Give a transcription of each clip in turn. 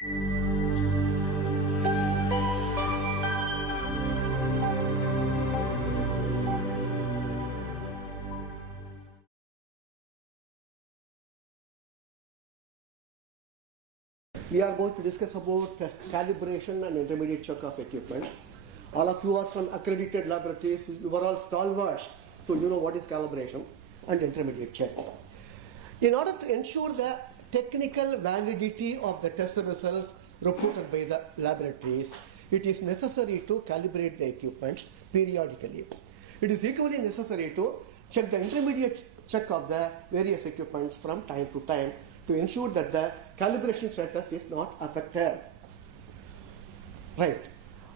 We are going to discuss about calibration and intermediate check of equipment. All of you are from accredited laboratories. You are all stalwarts, so you know what is calibration and intermediate check. In order to ensure the technical validity of the test results reported by the laboratories, it is necessary to calibrate the equipments periodically. It is equally necessary to check the intermediate check of the various equipments from time to time to ensure that the calibration status is not affected. Right.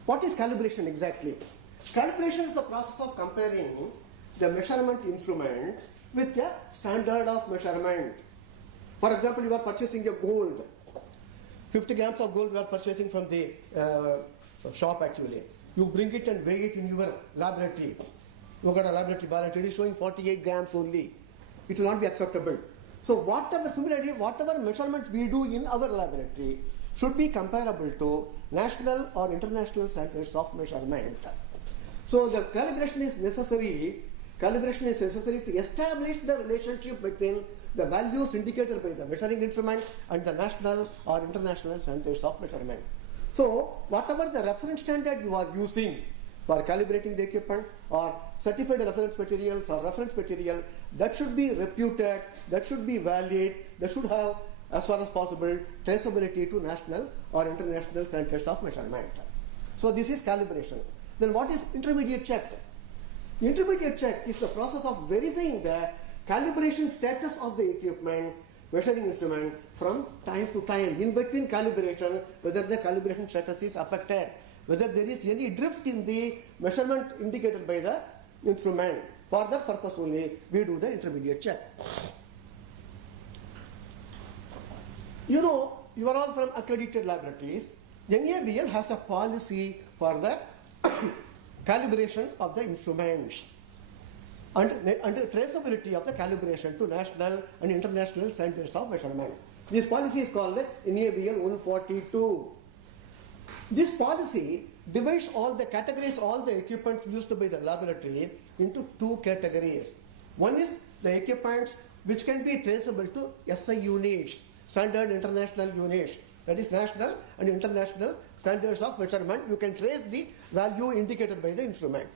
What is calibration exactly? Calibration is the process of comparing the measurement instrument with a standard of measurement. For example, you are purchasing a gold. 50 grams of gold you are purchasing from the shop actually. You bring it and weigh it in your laboratory. You got a laboratory balance, it is showing 48 grams only. It will not be acceptable. So similarly, whatever measurements we do in our laboratory should be comparable to national or international standards of measurement. So the calibration is necessary to establish the relationship between the values indicated by the measuring instrument and the national or international standards of measurement. So whatever the reference standard you are using for calibrating the equipment or certified reference materials or reference material, that should be reputed, that should be valid, that should have, as far as possible, traceability to national or international standards of measurement. So this is calibration. Then what is intermediate check? Intermediate check is the process of verifying the calibration status of the equipment, measuring instrument from time to time. In between calibration, whether the calibration status is affected, whether there is any drift in the measurement indicated by the instrument. For that purpose only, we do the intermediate check. You know, you are all from accredited laboratories. NABL has a policy for the calibration of the instruments and traceability of the calibration to national and international standards of measurement. This policy is called the NABL 142. This policy divides categories all the equipment used by the laboratory into two categories. One is the equipments which can be traceable to SI units, standard international units, that is national and international standards of measurement. You can trace the value indicated by the instrument.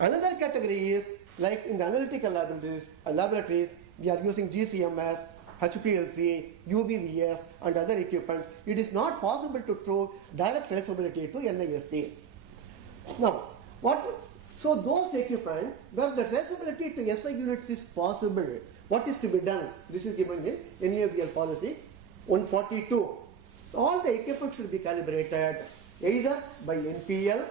Another category is like in the analytical laboratories, we are using GCMS, HPLC, UBVS and other equipment. It is not possible to throw direct traceability to NIST. Now, so those equipment where the traceability to SI units is possible, what is to be done? This is given in NABL policy 142. All the equipment should be calibrated either by NPL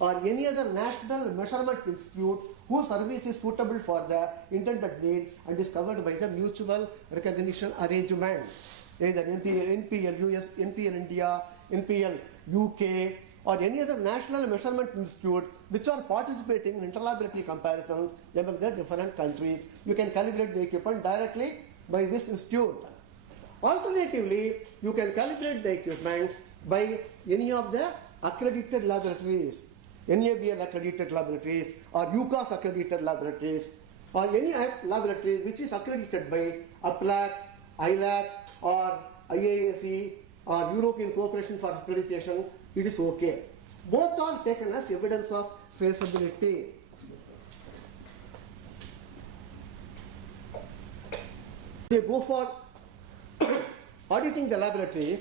or any other national measurement institute whose service is suitable for the intended need and is covered by the mutual recognition arrangement. Either NPL US, NPL India, NPL UK or any other national measurement institute which are participating in interlaboratory comparisons among the different countries. You can calibrate the equipment directly by this institute. Alternatively, you can calibrate the equipment by any of the accredited laboratories, NABL accredited laboratories or UCAS accredited laboratories or any laboratory which is accredited by APLAC, ILAC or IASE or European Cooperation for Accreditation. It is okay. Both are taken as evidence of traceability. They go for auditing the laboratories.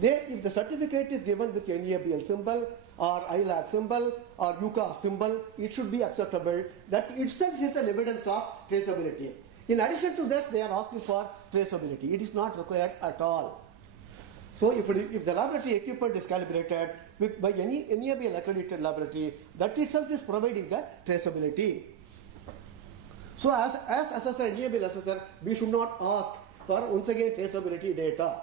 If the certificate is given with NABL symbol or ILAC symbol or UCAS symbol, it should be acceptable. That itself is an evidence of traceability. In addition to that, they are asking for traceability. It is not required at all. So if the laboratory equipment is calibrated by any NABL accredited laboratory, that itself is providing the traceability. So as assessor, NABL assessor, we should not ask for once again traceability data.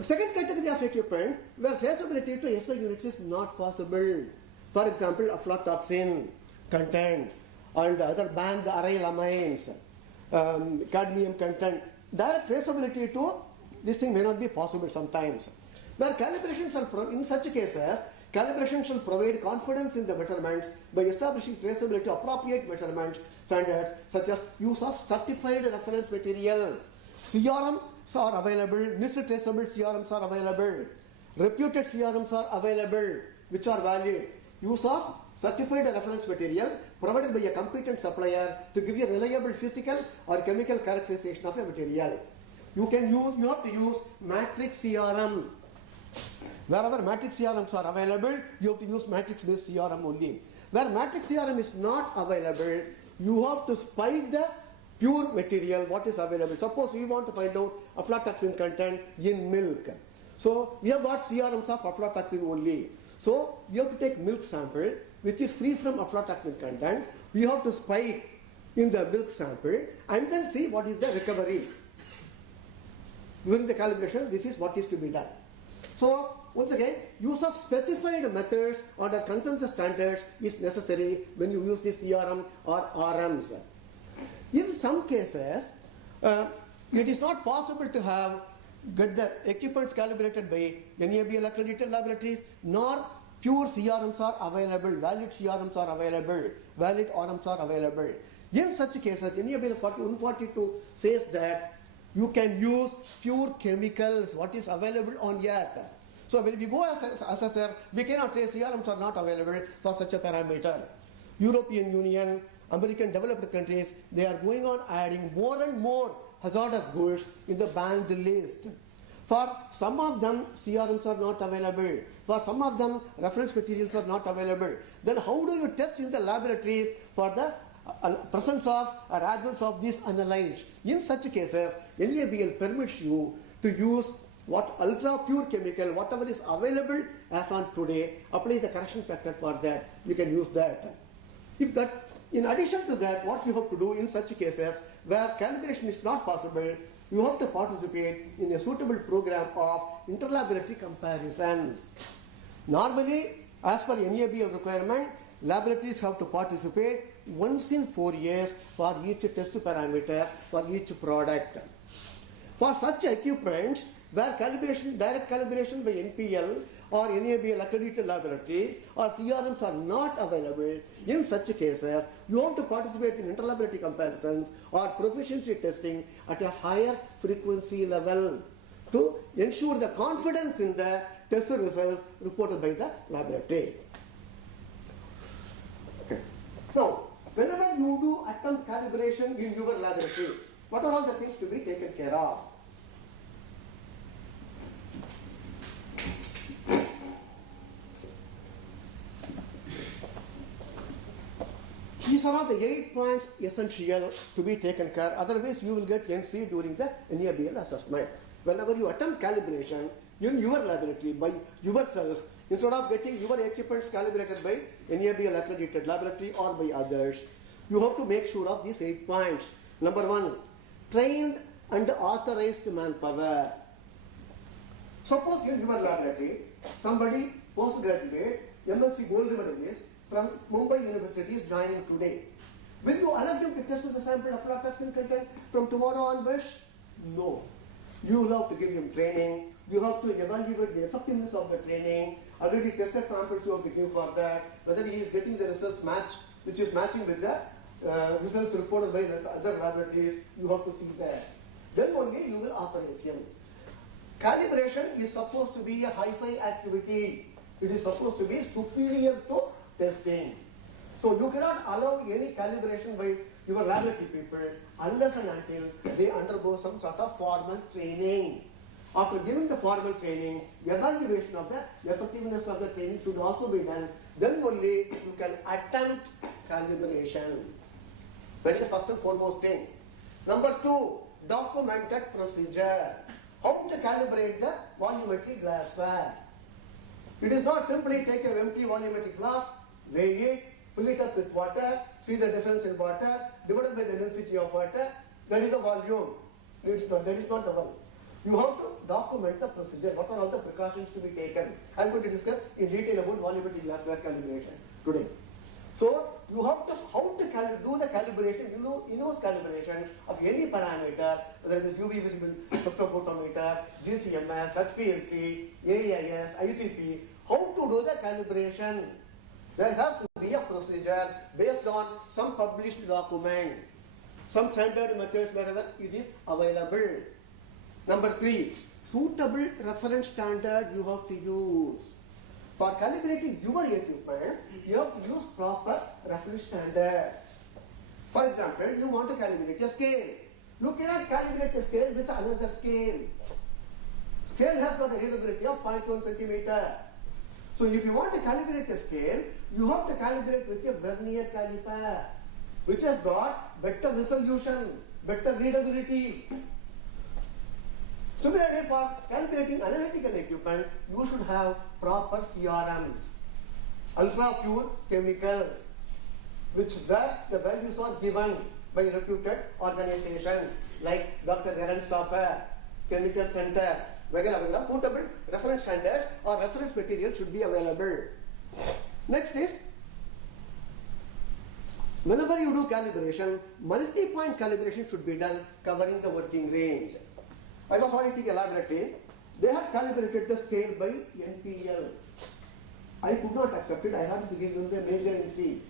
Second category of equipment where traceability to SI units is not possible. For example, aflatoxin content and other banned aryl amines, cadmium content. Direct traceability to this thing may not be possible sometimes. Where calibrations are, in such cases, calibration shall provide confidence in the measurements by establishing traceability appropriate measurement standards such as use of certified reference material. CRMs are available, NIST traceable CRMs are available, reputed CRMs are available, which are valid. Use of certified reference material provided by a competent supplier to give you a reliable physical or chemical characterization of a material. You have to use matrix CRM. Wherever matrix CRMs are available, you have to use matrix based CRM only. Where matrix CRM is not available, you have to spike the pure material, what is available. Suppose we want to find out aflatoxin content in milk. So we have got CRMs of aflatoxin only. So we have to take milk sample which is free from aflatoxin content. We have to spike in the milk sample and then see what is the recovery. During the calibration, this is what is to be done. So once again, use of specified methods under consensus standards is necessary when you use the CRM or RMs. In some cases, it is not possible to get the equipments calibrated by NABL accredited laboratories, nor pure CRMs are available, valid CRMs are available, valid RMs are available. In such cases, NABL 142 says that you can use pure chemicals, what is available on earth. So when we go as assessor, we cannot say CRMs are not available for such a parameter. European Union, American developed countries, they are going on adding more and more hazardous goods in the banned list. For some of them, CRMs are not available. For some of them, reference materials are not available. Then how do you test in the laboratory for the presence of or absence of these analytes? In such cases, NABL permits you to use what ultra pure chemical, whatever is available as on today, apply the correction factor for that. You can use that. If that, in addition to that, what you have to do in such cases where calibration is not possible, you have to participate in a suitable program of interlaboratory comparisons. Normally, as per NABL requirement, laboratories have to participate once in 4 years for each test parameter for each product. For such equipments, where calibration, direct calibration by NPL or NABL accredited laboratory or CRMs are not available, in such cases, you have to participate in interlaboratory comparisons or proficiency testing at a higher frequency level to ensure the confidence in the test results reported by the laboratory. Okay. Now, whenever you do attempt calibration in your laboratory, what are all the things to be taken care of? These are all the 8 points essential to be taken care of. Otherwise, you will get NC during the NABL assessment. Whenever you attempt calibration in your laboratory by yourself, instead of getting your equipments calibrated by NABL accredited laboratory or by others, you have to make sure of these 8 points. Number 1, trained and authorized manpower. Suppose in your laboratory, somebody postgraduate, MSc gold medalist from Mumbai University is joining today. Will you allow them to test the sample of aflatoxin content from tomorrow onwards? No. You will have to give him training. You have to evaluate the effectiveness of the training. Already tested samples you have to give for that. Whether he is getting the results match, which is matching with the results reported by the other laboratories, you have to see that. Then only you will authorize him. Calibration is supposed to be a hi-fi activity. It is supposed to be superior to testing. So you cannot allow any calibration by your laboratory people unless and until they undergo some sort of formal training. After giving the formal training, evaluation of the effectiveness of the training should also be done. Then only you can attempt calibration. That is the first and foremost thing. Number 2, documented procedure. How to calibrate the volumetric glassware. It is not simply take an empty volumetric glass, weigh it, fill it up with water, see the difference in water, divided by the density of water, that is the volume. That is not the one. You have to document the procedure. What are all the precautions to be taken? I am going to discuss in detail about volumetric glassware calibration today. So you have to do the calibration, in-house calibration of any parameter, whether it is UV visible spectrophotometer, GCMS, HPLC, AIS, ICP. How to do the calibration? There has to be a procedure based on some published document, some standard methods wherever it is available. Number 3, suitable reference standard you have to use. For calibrating your equipment, you have to use proper reference standard. For example, you want to calibrate a scale. You cannot calibrate a scale with another scale. Scale has got a readability of 0.1 centimeter. So if you want to calibrate a scale, you have to calibrate with a vernier caliper, which has got better resolution, better readability. Similarly, for calibrating analytical equipment, you should have proper CRMs, ultra pure chemicals, where the values are given by reputed organizations like Dr. Ehrenstoffer, Chemical Center, where suitable reference standards or reference material should be available. Next is, whenever you do calibration, multi-point calibration should be done covering the working range. I was auditing a laboratory. They have calibrated the scale by NPL. I could not accept it. I had to give them the major NC.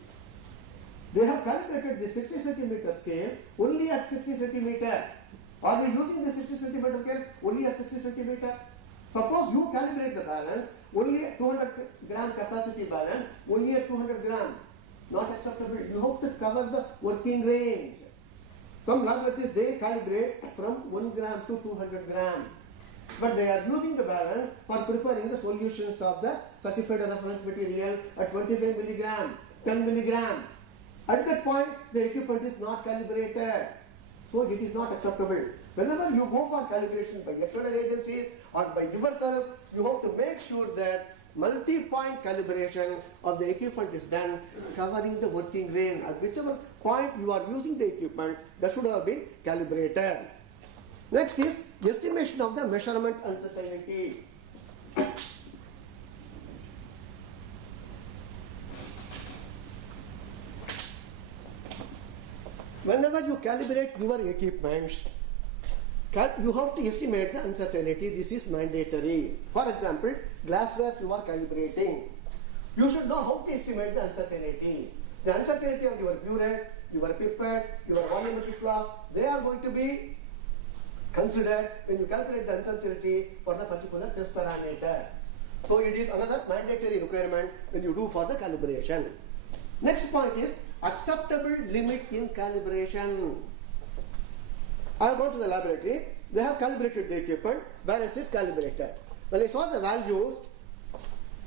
They have calibrated the 60 centimeter scale only at 60 centimeter. Are we using the 60 centimeter scale only at 60 centimeter? Suppose you calibrate the balance only at 200 gram capacity balance, only at 200 gram. Not acceptable. You have to cover the working range. Some laboratories, they calibrate from 1 gram to 200 gram. But they are using the balance for preparing the solutions of the certified reference material at 25 milligram, 10 milligram. At that point, the equipment is not calibrated. So it is not acceptable. Whenever you go for calibration by external agencies or by yourself, you have to make sure that multi-point calibration of the equipment is done covering the working range. At whichever point you are using the equipment, that should have been calibrated. Next is estimation of the measurement uncertainty. Whenever you calibrate your equipments, you have to estimate the uncertainty. This is mandatory. For example, glassware you are calibrating. You should know how to estimate the uncertainty. The uncertainty of your burette, your pipette, your volumetric class, they are going to be considered when you calculate the uncertainty for the particular test parameter. So it is another mandatory requirement when you do for the calibration. Next point is acceptable limit in calibration. I have gone to the laboratory. They have calibrated the equipment where it is calibrated. When I saw the values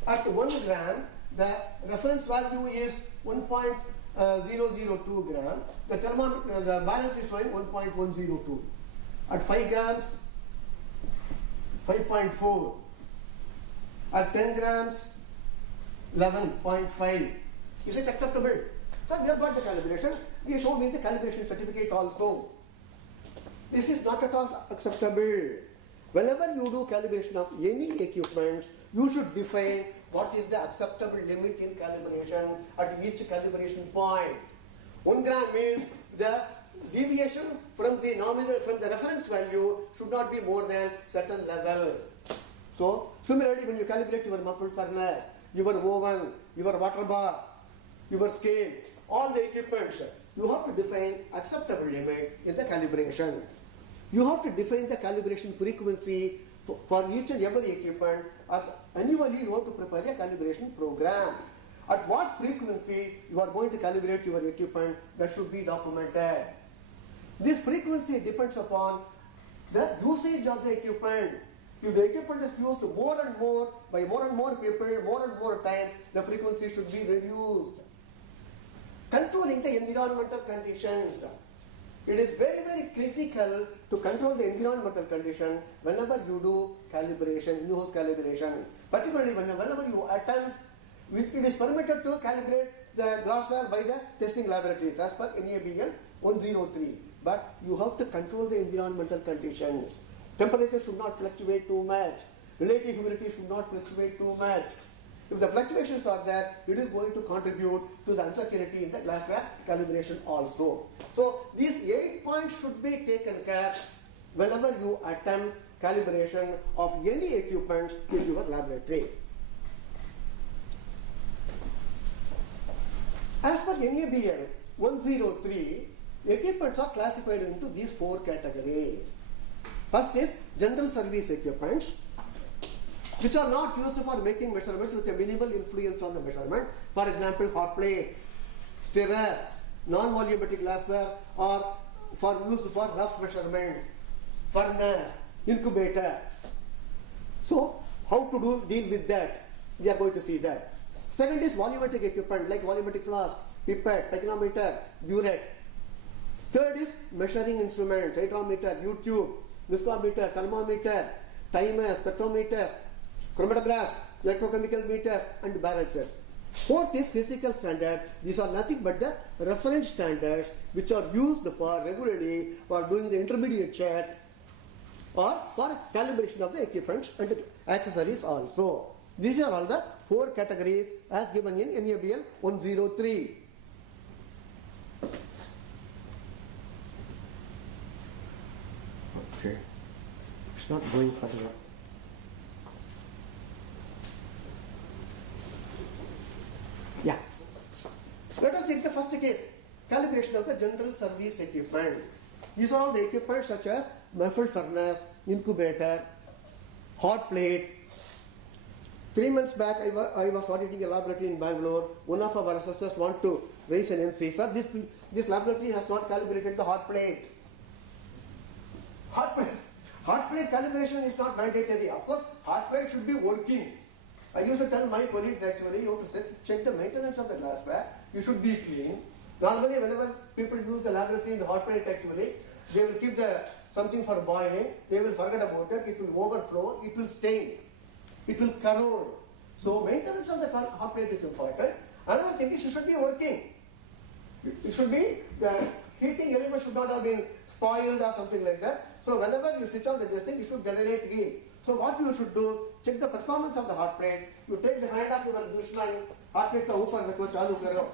at 1 gram, the reference value is 1.002 gram. The balance is showing 1.102. At 5 grams, 5.4. At 10 grams, 11.5. Is it acceptable? So we have got the calibration. They show me the calibration certificate also. This is not at all acceptable. Whenever you do calibration of any equipment, you should define what is the acceptable limit in calibration at each calibration point. 1 gram means the deviation from the reference value should not be more than certain level. So similarly, when you calibrate your muffled furnace, your oven, your water bar, your scale, all the equipments, you have to define acceptable limit in the calibration. You have to define the calibration frequency for each and every equipment. Annually, you have to prepare a calibration program. At what frequency you are going to calibrate your equipment, that should be documented. This frequency depends upon the usage of the equipment. If the equipment is used more and more, by more and more people, more and more times, the frequency should be reduced. Controlling the environmental conditions. It is very, very critical to control the environmental condition whenever you do calibration, in-house calibration. Particularly whenever you attempt, it is permitted to calibrate the glassware by the testing laboratories as per NABL 103. But you have to control the environmental conditions. Temperature should not fluctuate too much. Relative humidity should not fluctuate too much. If the fluctuations are there, it is going to contribute to the uncertainty in the glassware calibration also. So these 8 points should be taken care whenever you attempt calibration of any equipment in your laboratory. As per NABL 103, equipments are classified into these 4 categories. First is general service equipments, which are not used for making measurements with a minimal influence on the measurement. For example, hot plate, stirrer, non-volumetric glassware, or for use for rough measurement, furnace, incubator. So, how to deal with that? We are going to see that. Second is volumetric equipment like volumetric flask, pipette, pachynometer, burette. Third is measuring instruments, hydrometer, U-tube, viscometer, thermometer, timer, spectrometer, chromatographs, electrochemical meters, and balances. Fourth is physical standard. These are nothing but the reference standards which are used for regularly for doing the intermediate check or for calibration of the equipments and the accessories also. These are all the 4 categories as given in NABL 103. Okay, it's not going further. Yeah. Let us take the first case, calibration of the general service equipment. These are all the equipment such as muffled furnace, incubator, hot plate. 3 months back, I was auditing a laboratory in Bangalore. One of our assessors want to raise an MC. Sir, this laboratory has not calibrated the hot plate. Hot plate calibration is not mandatory. Of course, hot plate should be working. I used to tell my colleagues actually, you have to check the maintenance of the glassware. You should be clean. Normally, whenever people use the laboratory in the hot plate actually, they will keep something for boiling. They will forget about it. It will overflow. It will stain. It will corrode. So maintenance of the hot plate is important. Another thing is it should be working. It should be, the heating element should not have been spoiled or something like that. So whenever you switch on the testing, it should generate heat. So what you should do, check the performance of the hot plate. You take the hand of your bushman, hot plate ka upar rakho, chalu karo.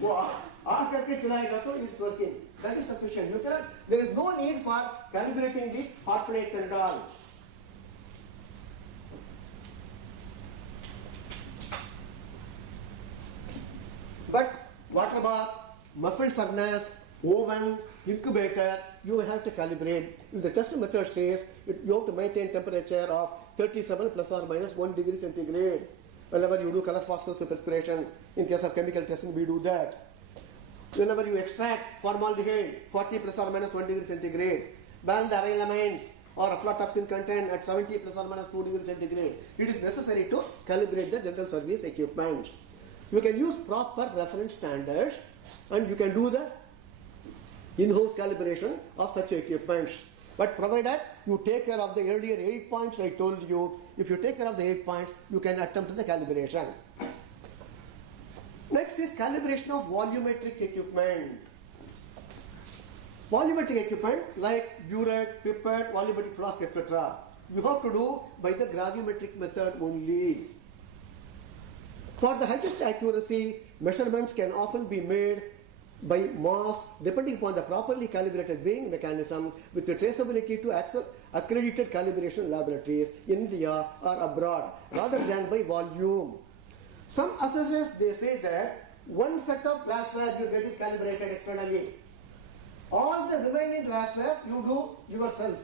वो off करके चलाएगा तो it's working. That is sufficient. You cannot. There is no need for calibrating the hot plate and all. But water bath, muffled furnace, oven, incubator, you will have to calibrate. If the test method says you have to maintain temperature of 37 plus or minus 1 degree centigrade. Whenever you do color phosphorus preparation, in case of chemical testing, we do that. Whenever you extract formaldehyde, 40 plus or minus 1 degree centigrade, ban the aryl amines or aflatoxin content at 70 plus or minus 2 degree centigrade, it is necessary to calibrate the general service equipment. You can use proper reference standards and you can do the in-house calibration of such equipments. But provided you take care of the earlier 8 points I told you, if you take care of the 8 points, you can attempt the calibration. Next is calibration of volumetric equipment. Volumetric equipment like burette, pipette, volumetric flask, etc. You have to do by the gravimetric method only. For the highest accuracy, measurements can often be made by mass depending upon the properly calibrated weighing mechanism with the traceability to accredited calibration laboratories in India or abroad rather than by volume. Some assessors, they say that one set of glassware you get it calibrated externally. All the remaining glassware you do yourself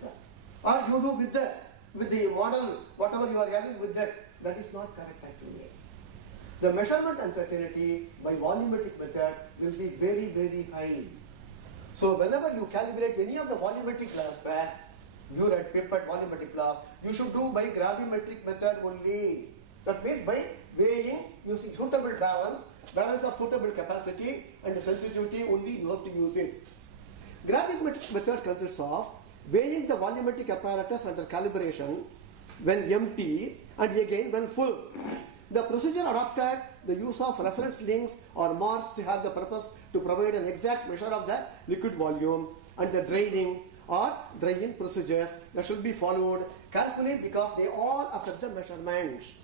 or you do with the model, whatever you are having with that. That is not correct actually. The measurement uncertainty by volumetric method will be very, very high. So whenever you calibrate any of the volumetric glassware, burette, pipette, volumetric flask, you should do by gravimetric method only. That means by weighing using suitable balance of suitable capacity and the sensitivity only you have to use it. Gravimetric method consists of weighing the volumetric apparatus under calibration when empty and again when full. The procedure adopted the use of reference links or marks to have the purpose to provide an exact measure of the liquid volume, and the draining or drying procedures that should be followed carefully because they all affect the measurements.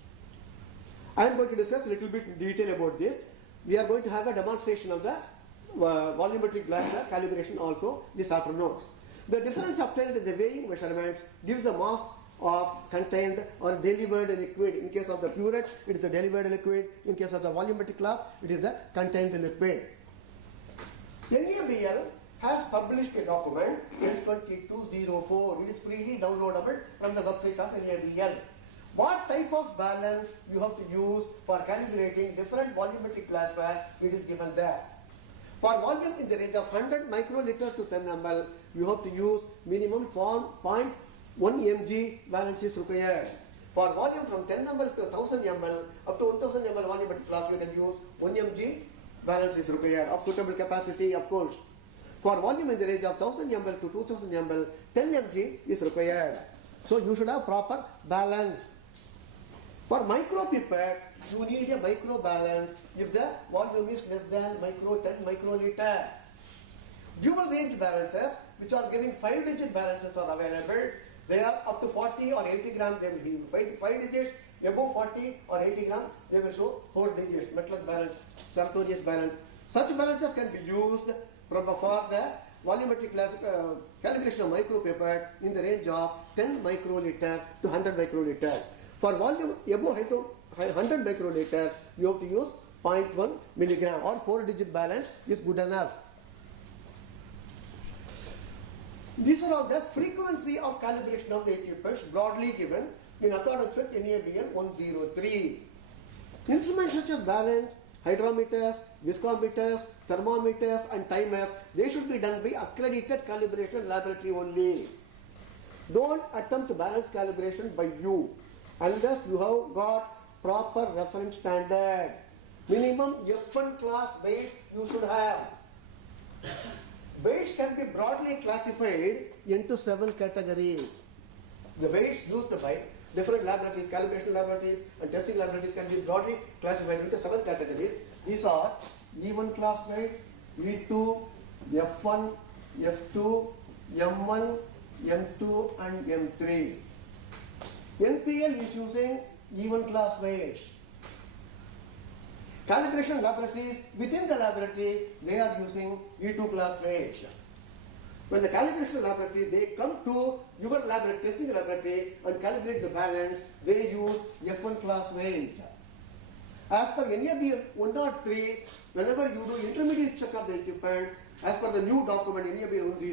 I am going to discuss a little bit in detail about this. We are going to have a demonstration of the volumetric glassware calibration also this afternoon. The difference obtained in the weighing measurements gives the mass of contained or delivered liquid. In case of the burette, it is a delivered liquid. In case of the volumetric class, it is the contained liquid. NABL has published a document N2204 which is freely downloadable from the website of NABL. What type of balance you have to use for calibrating different volumetric glassware, it is given there. For volume in the range of 100 microliter to 10 ml, you have to use minimum 0.1 mg balance is required. For volume from 10 ml to 1000 ml up to 1000 ml volumetric class, you can use 1 mg balance is required of suitable capacity, of course. For volume in the range of 1000 ml to 2000 ml, 10 mg is required. So you should have proper balance. For micropipette, you need a micro balance if the volume is less than 10 microliter. Dual range balances, which are giving 5-digit balances, are available. They are up to 40 or 80 grams, they will give 5 digits. Above 40 or 80 grams, they will show 4 digits, metallic balance, sartorius balance. Such balances can be used for the volumetric calibration of micropipette in the range of 10 microliter to 100 microliter. For volume above 100 microliter, you have to use 0.1 milligram or 4-digit balance is good enough. These are all the frequency of calibration of the equipments broadly given in accordance with NABL 103. Instruments such as balance, hydrometers, viscometers, thermometers and timers, they should be done by accredited calibration laboratory only. Don't attempt balance calibration by you unless you have got proper reference standard. Minimum F1 class weight you should have. Weights can be broadly classified into 7 categories. The weights used by different laboratories, calibration laboratories and testing laboratories can be broadly classified into 7 categories. These are E1 class weight, E2, F1, F2, M1, M2 and M3. NPL is using E1 class weights. Calibration laboratories, within the laboratory, they are using E2 class weights. When the calibration laboratory, they come to your laboratory, testing laboratory and calibrate the balance, they use F1 class weights. As per NABL 103, whenever you do intermediate check of the equipment, as per the new document NABL 103,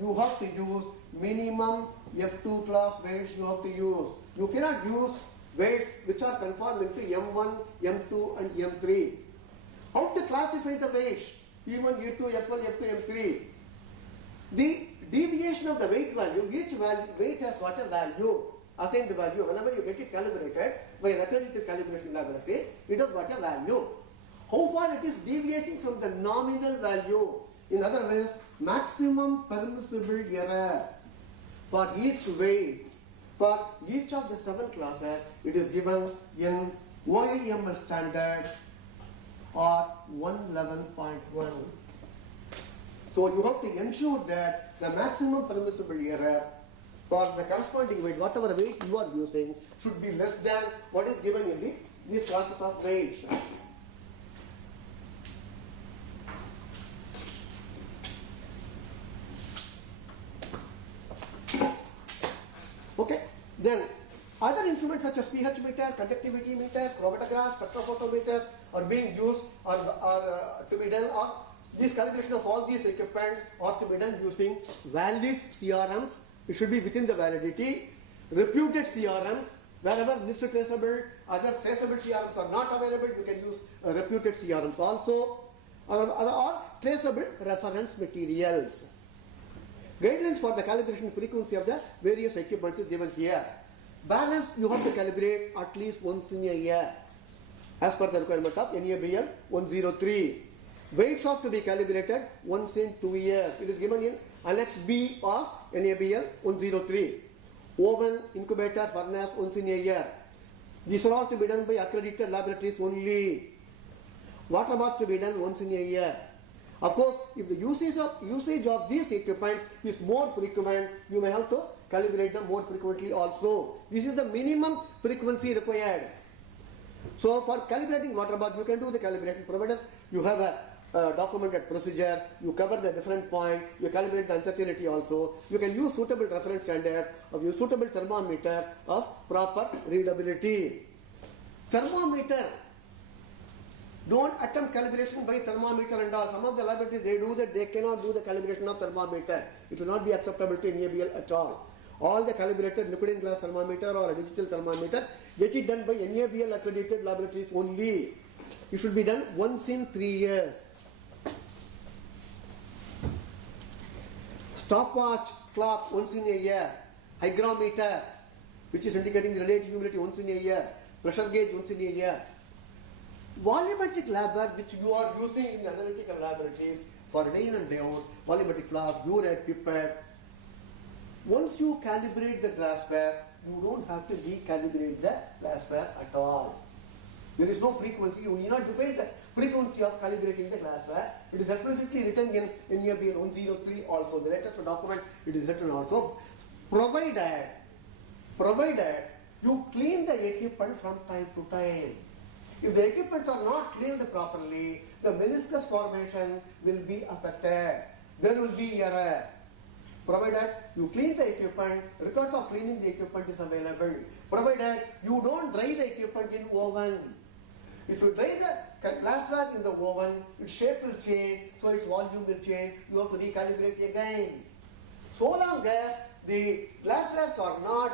you have to use minimum F2 class weights you have to use. You cannot use weights which are conforming to M1, M2 and M3. How to classify the weights? E1, E2, F1, F2, M3. The deviation of the weight value, each weight has got a value, assigned value. Whenever you get it calibrated by an accredited calibration laboratory, it has got a value. How far it is deviating from the nominal value? In other words, maximum permissible error for each weight. For each of the 7 classes, it is given in OIML standard or 111.1. So you have to ensure that the maximum permissible error for the corresponding weight, whatever weight you are using, should be less than what is given in these classes of weights. Okay. Then other instruments such as pH meters, conductivity meters, chromatographs, spectrophotometers are being used or to be done, or this calibration of all these equipments are to be done using valid CRMs. It should be within the validity. Reputed CRMs, wherever Mr. Traceable, other traceable CRMs are not available, you can use reputed CRMs also, or traceable reference materials. Guidelines for the calibration frequency of the various equipments is given here. Balance you have to calibrate at least once in a year as per the requirement of NABL 103. Weights have to be calibrated once in 2 years. It is given in Annex B of NABL 103. Oven, incubator, furnace once in a year. These are all to be done by accredited laboratories only. Water bath to be done once in a year. Of course, if the usage of these equipments is more frequent, you may have to calibrate them more frequently also. This is the minimum frequency required. So for calibrating water bath, you can do the calibration provided you have a documented procedure, you cover the different point, you calibrate the uncertainty also, you can use suitable reference standard, or use suitable thermometer of proper readability. Thermometer, don't attempt calibration by thermometer and all. Some of the laboratories, they do that, they cannot do the calibration of thermometer. It will not be acceptable to NABL at all. All the calibrated liquid in glass thermometer or a digital thermometer, get it done by NABL accredited laboratories only. It should be done once in 3 years. Stopwatch clock once in a year. Hygrometer, which is indicating the relative humidity once in a year. Pressure gauge once in a year. Volumetric labor, which you are using in analytical laboratories for day in and day out, volumetric flask, burette, pipette. Once you calibrate the glassware, you don't have to recalibrate the glassware at all. There is no frequency. You need not define the frequency of calibrating the glassware. It is explicitly written in NABL 103 also. The latest document, it is written also. Provided you clean the equipment from time to time. If the equipments are not cleaned properly, the meniscus formation will be affected. There will be error. Provided you clean the equipment, records of cleaning the equipment is available. Provided you don't dry the equipment in oven. If you dry the glassware in the oven, its shape will change, so its volume will change. You have to recalibrate again. So long as the glasswares are not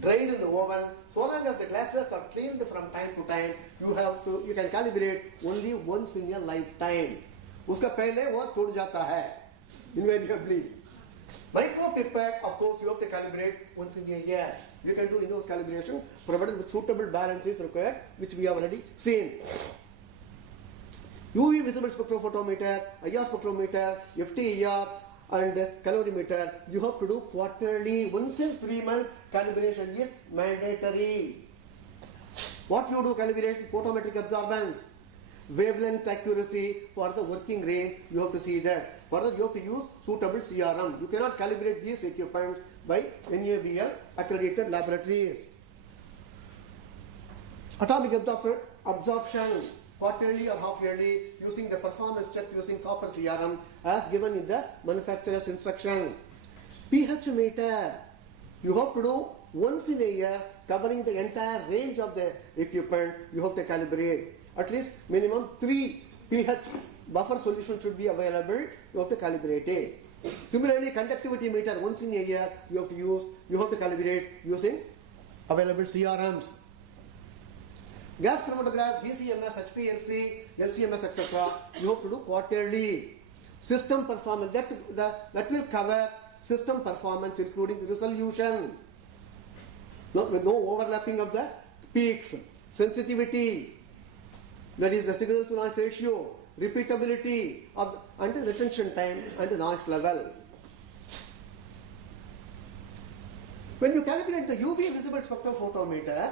dried in the oven, so long as the glasswares are cleaned from time to time, you can calibrate only once in your lifetime. उसका पहले वो टूट जाता है, invariably. Micro pipette, of course, you have to calibrate once in a year. You can do in-house calibration provided with suitable balance is required, which we have already seen. UV visible spectrophotometer, IR spectrometer, FTIR, and calorimeter, you have to do quarterly. Once in 3 months, calibration is mandatory. What you do calibration? Photometric absorbance, wavelength accuracy for the working range, you have to see that. Further, you have to use suitable CRM. You cannot calibrate these equipments by NABL accredited laboratories. Atomic absorption, quarterly or half yearly, using the performance check using copper CRM as given in the manufacturer's instruction. pH meter, you have to do once in a year, covering the entire range of the equipment. You have to calibrate. At least minimum 3 pH buffer solution should be available. You have to calibrate it. Similarly, conductivity meter once in a year you have to calibrate using available CRMs. Gas chromatograph, GCMS, HPLC, LCMS, etc. You have to do quarterly. System performance, that will cover system performance including resolution. No overlapping of the peaks. Sensitivity, that is the signal to noise ratio, repeatability and the retention time and the noise level. When you calibrate the UV visible spectrophotometer,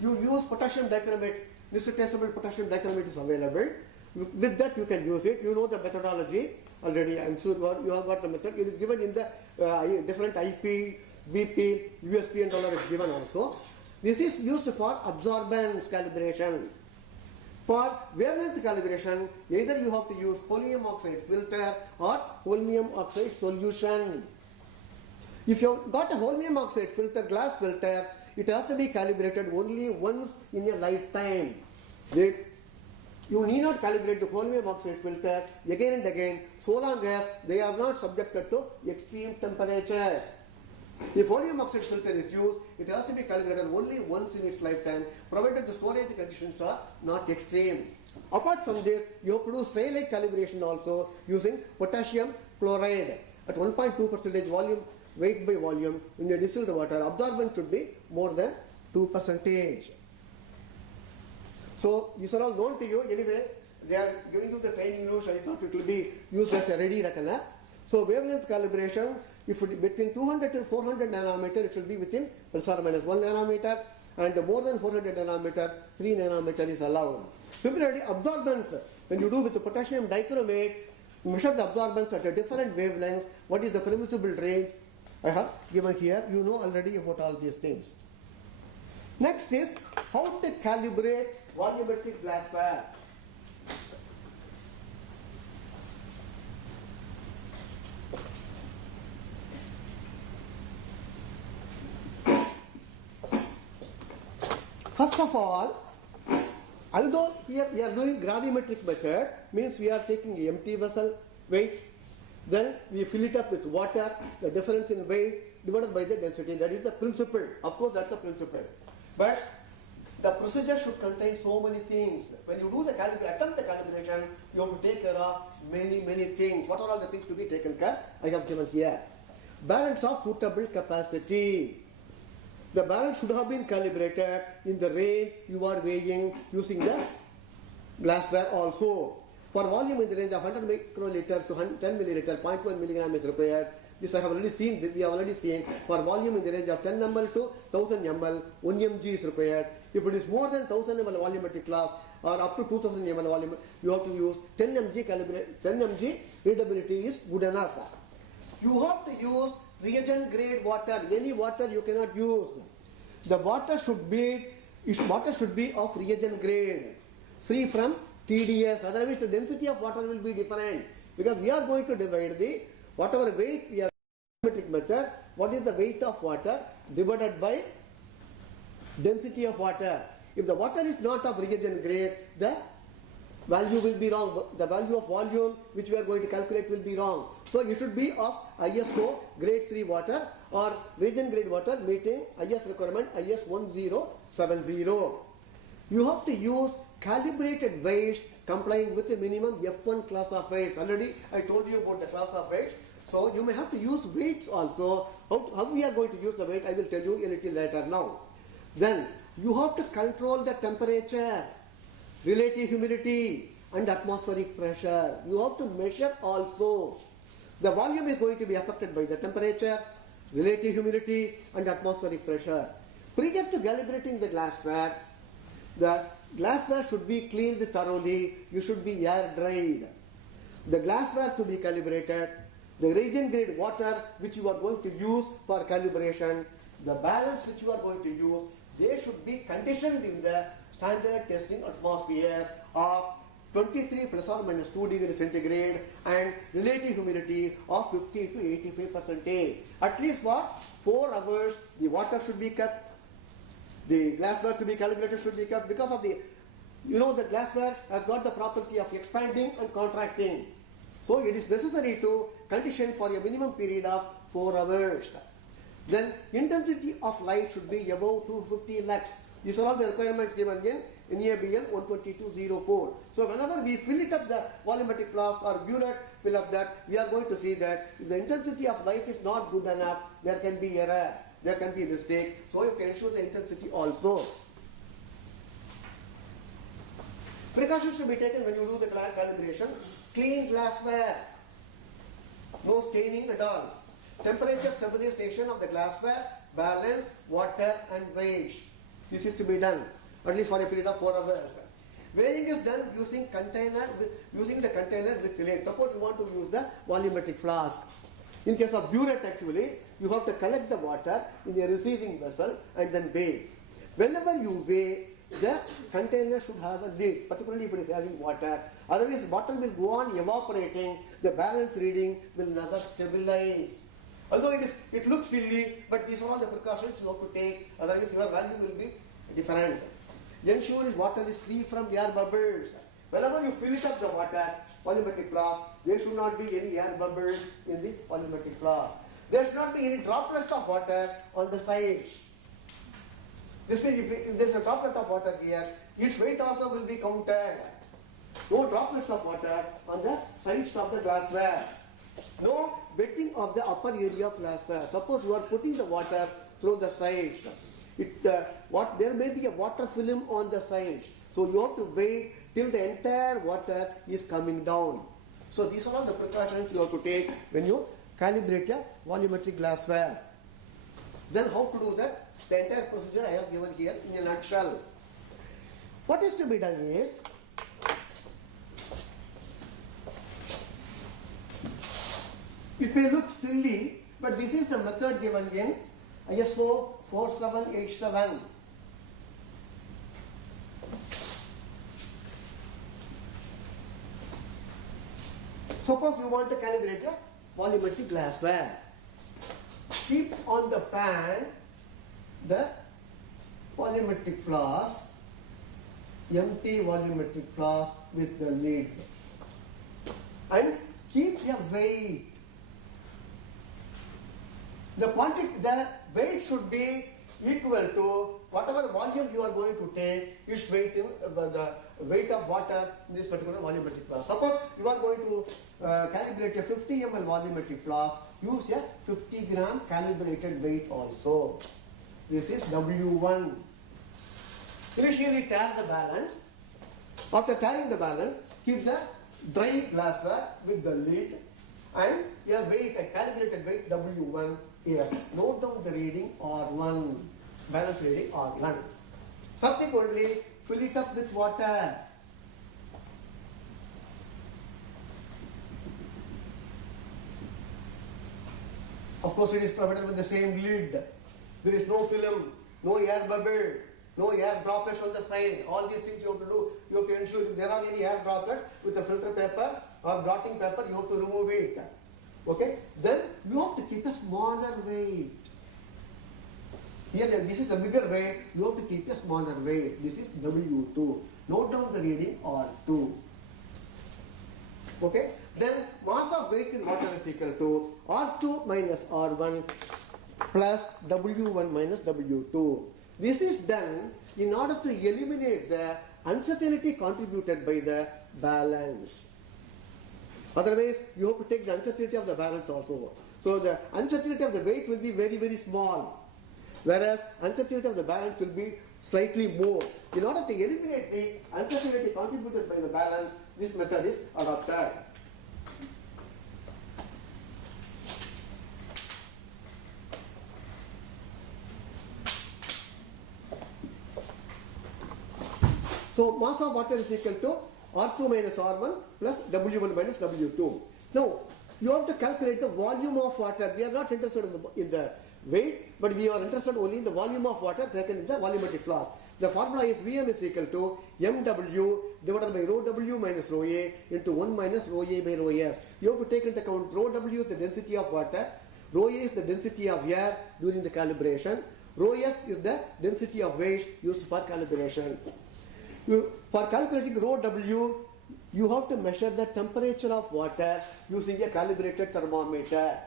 you use potassium dichromate. Traceable potassium dichromate is available. With that you can use it. You know the methodology already. I am sure you have got the method. It is given in the different IP, BP, USP and dollar is given also. This is used for absorbance calibration. For wavelength calibration, either you have to use holmium oxide filter or holmium oxide solution. If you have got a holmium oxide filter, glass filter, it has to be calibrated only once in a lifetime. You need not calibrate the holmium oxide filter again and again, so long as they are not subjected to extreme temperatures. If holmium oxide filter is used, it has to be calibrated only once in its lifetime, provided the storage conditions are not extreme. Apart from this, you have to do sterilite calibration also using potassium chloride at 1.2% volume, weight by volume. When you distill the water, absorbance should be more than 2%. So these are all known to you. Anyway, they are giving you the training notes. I thought it will be used as a ready reckoner. So wavelength calibration, if between 200 to 400 nanometer, it should be within plus or minus 1 nanometer, and more than 400 nanometer, 3 nanometer is allowed. Similarly, absorbance, when you do with the potassium dichromate, measure the absorbance at a different wavelengths. What is the permissible range? I have given here. You know already about all these things. Next is how to calibrate volumetric glassware. First of all, although here we are doing gravimetric method, means we are taking the empty vessel weight, then we fill it up with water, the difference in weight divided by the density. That is the principle. Of course, that's the principle. But the procedure should contain so many things. When you do the attempt the calibration, you have to take care of many things. What are all the things to be taken care? I have given here. Balance of footable capacity. The balance should have been calibrated in the range you are weighing using the glassware also. For volume in the range of 100 microliter to 10 milliliter, 0.1 milligram is required. This I have already seen, we have already seen. For volume in the range of 10 ml to 1000 ml, 1 mg is required. If it is more than 1000 ml volumetric class or up to 2000 ml volume, you have to use 10 mg readability is good enough. You have to use reagent grade water. Any water you cannot use. The water should be of reagent grade, free from TDS. Otherwise, the density of water will be different, because we are going to divide the whatever weight we are volumetric method. What is the weight of water divided by density of water? If the water is not of reagent grade, the value will be wrong. The value of volume which we are going to calculate will be wrong. So it should be of ISO grade 3 water or reagent grade water meeting IS requirement IS 1070. You have to use calibrated weights complying with the minimum F1 class of weights. Already I told you about the class of weights. So you may have to use weights also. How we are going to use the weight, I will tell you a little later now. Then you have to control the temperature, relative humidity and atmospheric pressure. You have to measure also. The volume is going to be affected by the temperature, relative humidity and atmospheric pressure. Prior to calibrating the glassware should be cleaned thoroughly. You should be air dried. The glassware to be calibrated, the reagent grade water which you are going to use for calibration, the balance which you are going to use, they should be conditioned in the standard testing atmosphere of 23 plus or minus 2 degrees centigrade and relative humidity of 50 to 85%. At least for 4 hours the water should be kept, the glassware to be calibrated should be kept, because of the glassware has got the property of expanding and contracting. So it is necessary to condition for a minimum period of 4 hours. Then intensity of light should be above 250 lux. These are all the requirements given in NABL 12204. So whenever we fill it up the volumetric flask or burette fill up that, we are going to see that if the intensity of light is not good enough, there can be error, there can be mistake. So you can ensure the intensity also. Precautions should be taken when you do the calibration. Clean glassware, no staining at all. Temperature stabilization of the glassware, balance, water and weight. This is to be done at least for a period of 4 hours. Weighing is done using the container with lid. Suppose you want to use the volumetric flask. In case of burette, actually, you have to collect the water in a receiving vessel and then weigh. Whenever you weigh, the container should have a lid, particularly if it is having water. Otherwise, water will go on evaporating. The balance reading will never stabilize. Although it looks silly, but these are all the precautions you have to take. Otherwise, your value will be different. Ensure water is free from air bubbles. Whenever you fill it up the water, volumetric flask, there should not be any air bubbles in the volumetric flask. There should not be any droplets of water on the sides. This means if there is a droplet of water here, its weight also will be counted. No droplets of water on the sides of the glassware. No wetting of the upper area of glassware. Suppose you are putting the water through the sides. There may be a water film on the sides. So you have to wait till the entire water is coming down. So these are all the precautions you have to take when you calibrate your volumetric glassware. Then how to do that? The entire procedure I have given here in a nutshell. What is to be done is, it may look silly, but this is the method given in ISO 4787. Suppose you want to calibrate a volumetric glassware. Keep on the pan the volumetric flask, empty volumetric flask with the lid, and keep a weight. The weight should be equal to whatever volume you are going to take, its weight in the weight of water in this particular volumetric flask. Suppose you are going to calibrate a 50 ml volumetric flask, use a 50 gram calibrated weight also. This is W1. Initially tear the balance. After tearing the balance, keep the dry glassware with the lid and a weight, a calibrated weight W1 here. Note down the reading R1, balance reading R1. Subsequently, fill it up with water. Of course, it is provided with the same lid. There is no film, no air bubble, no air droplets on the side. All these things you have to do. You have to ensure if there are any air droplets with a filter paper or blotting paper, you have to remove it. Okay? Then you have to keep a smaller weight. Here, this is a bigger weight. You have to keep a smaller weight. This is W2. Note down the reading R2. Okay? Then mass of weight in water is equal to R2 minus R1 plus W1 minus W2. This is done in order to eliminate the uncertainty contributed by the balance. Otherwise, you have to take the uncertainty of the balance also. So the uncertainty of the weight will be very, very small, whereas uncertainty of the balance will be slightly more. In order to eliminate the uncertainty contributed by the balance, this method is adopted. So mass of water is equal to R2 minus R1 plus W1 minus W2. Now, you have to calculate the volume of water. We are not interested in the weight, but we are interested only in the volume of water taken in the volumetric flask. The formula is Vm is equal to mW divided by rho W minus rho A into 1 minus rho A by rho S. You have to take into account rho W is the density of water, rho A is the density of air during the calibration, rho S is the density of waste used for calibration. For calculating rho W, you have to measure the temperature of water using a calibrated thermometer.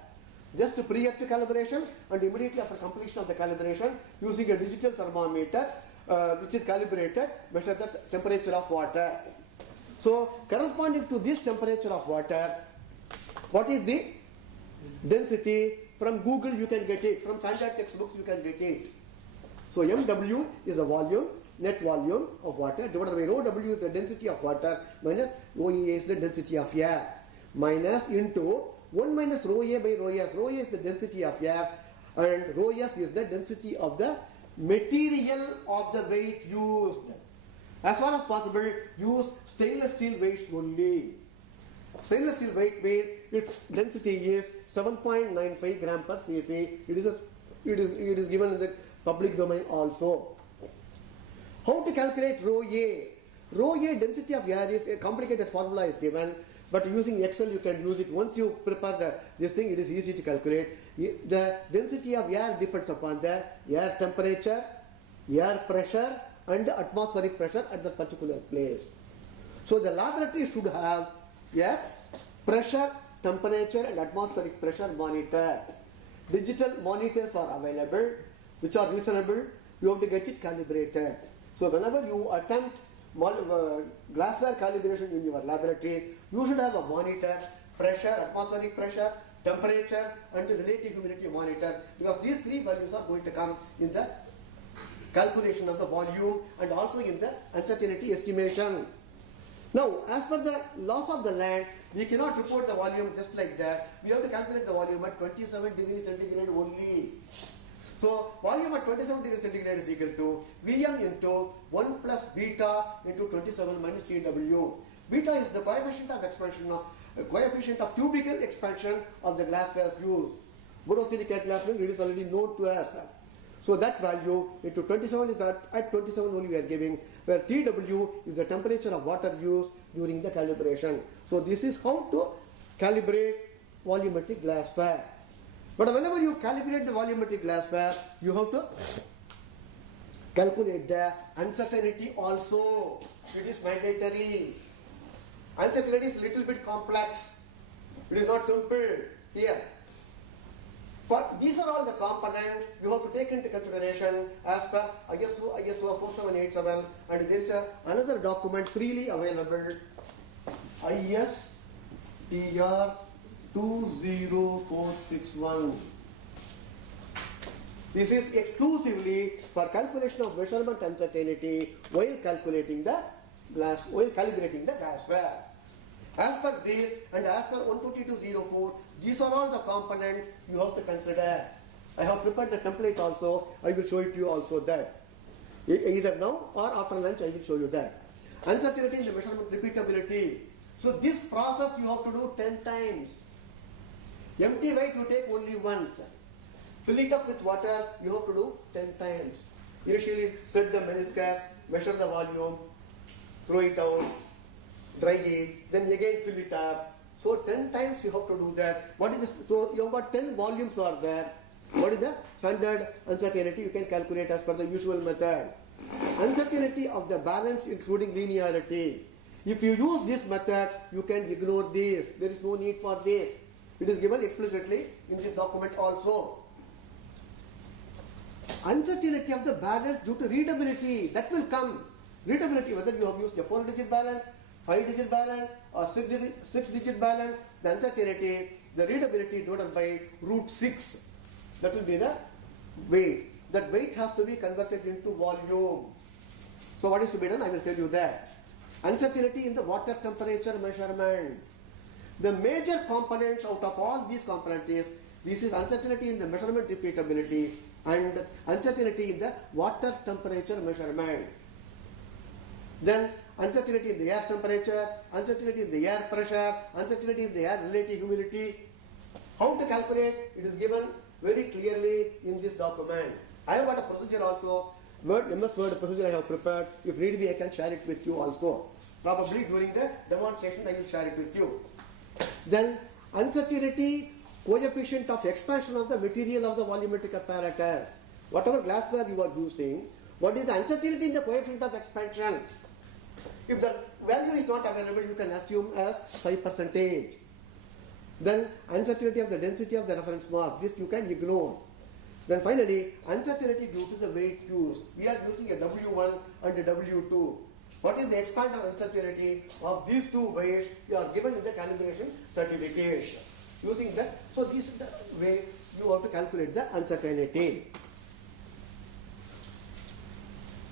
Just prior to calibration and immediately after completion of the calibration, using a digital thermometer which is calibrated, measure the temperature of water. So, corresponding to this temperature of water, what is the density? From Google you can get it, from standard textbooks you can get it. So, mW is the volume, net volume of water, divided by rho W is the density of water, minus rho A is the density of air, minus into 1 minus rho A by rho S. Rho A is the density of air and rho S is the density of the material of the weight used. As far as possible, use stainless steel weights only. Stainless steel weight means its density is 7.95 gram per cc. It is given in the public domain also. How to calculate rho A? Rho A density of air is a complicated formula is given, but using Excel you can use it. Once you prepare this thing, it is easy to calculate. The density of air depends upon the air temperature, air pressure and the atmospheric pressure at that particular place. So the laboratory should have a pressure, temperature and atmospheric pressure monitor. Digital monitors are available which are reasonable. You have to get it calibrated. So whenever you attempt glassware calibration in your laboratory, you should have a monitor, pressure, atmospheric pressure, temperature and relative humidity monitor, because these three values are going to come in the calculation of the volume and also in the uncertainty estimation. Now, as per the laws of the land, we cannot report the volume just like that. We have to calculate the volume at 27 degrees centigrade only. So, volume at 27 degrees centigrade is equal to Vm into 1 plus beta into 27 minus Tw. Beta is the coefficient of expansion coefficient of cubical expansion of the glassware used. Borosilicate glass, it is already known to us. So that value into 27 is that at 27 only we are giving, where Tw is the temperature of water used during the calibration. So this is how to calibrate volumetric glassware. But whenever you calibrate the volumetric glassware, you have to calculate the uncertainty also. It is mandatory. Uncertainty is a little bit complex. It is not simple here. For these are all the components you have to take into consideration as per ISO 4787, and there is another document freely available, ISTR 20461. This is exclusively for calculation of measurement uncertainty while calibrating the glassware. As per this and as per 12204, these are all the components you have to consider. I have prepared the template also. I will show it to you also that. Either now or after lunch I will show you that. Uncertainty in the measurement repeatability. So this process you have to do 10 times. Empty weight you take only once. Fill it up with water you have to do 10 times. Initially set the meniscus, measure the volume, throw it out, dry it, then again fill it up. So 10 times you have to do that. What is this? So you have got 10 volumes are there. What is the standard uncertainty? You can calculate as per the usual method. Uncertainty of the balance including linearity. If you use this method, you can ignore this. There is no need for this. It is given explicitly in this document also. Uncertainty of the balance due to readability, that will come. Readability, whether you have used a 4-digit balance, 5-digit balance or 6-digit balance, the uncertainty, the readability divided by √6. That will be the weight. That weight has to be converted into volume. So what is to be done? I will tell you that. Uncertainty in the water temperature measurement. The major components out of all these components is, this is uncertainty in the measurement repeatability and uncertainty in the water temperature measurement. Then uncertainty in the air temperature, uncertainty in the air pressure, uncertainty in the air relative humidity. How to calculate? It is given very clearly in this document. I have got a procedure also, MS Word procedure I have prepared. If need be, I can share it with you also. Probably during the demonstration I will share it with you. Then uncertainty coefficient of expansion of the material of the volumetric apparatus. Whatever glassware you are using, what is the uncertainty in the coefficient of expansion? If the value is not available, you can assume as 5%. Then uncertainty of the density of the reference mass, this you can ignore. Then finally, uncertainty due to the weight used. We are using a W1 and a W2. What is the expanded uncertainty of these two weights? You are given in the calibration certification. Using that, so this is the way you have to calculate the uncertainty.